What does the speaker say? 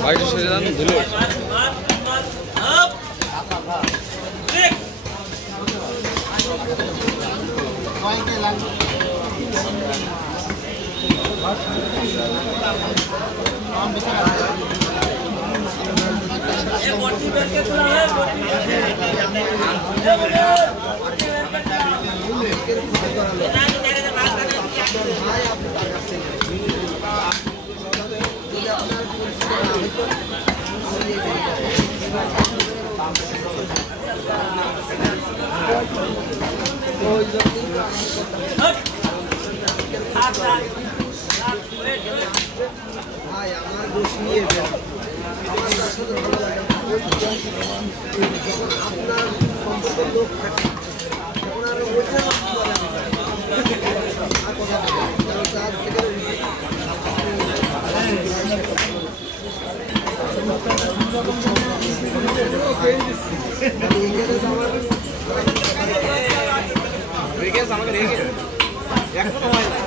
বাইরে সেরে যান ধুলো ভাই আমার দোষ নিয়ে যান আমার আসলে ভালো লাগে যখন আপনার সম্পর্কের লোক থাকে তখন আর ওইটা আর কথা বলে তার থেকে আমাকে রেখে এখনো হয় না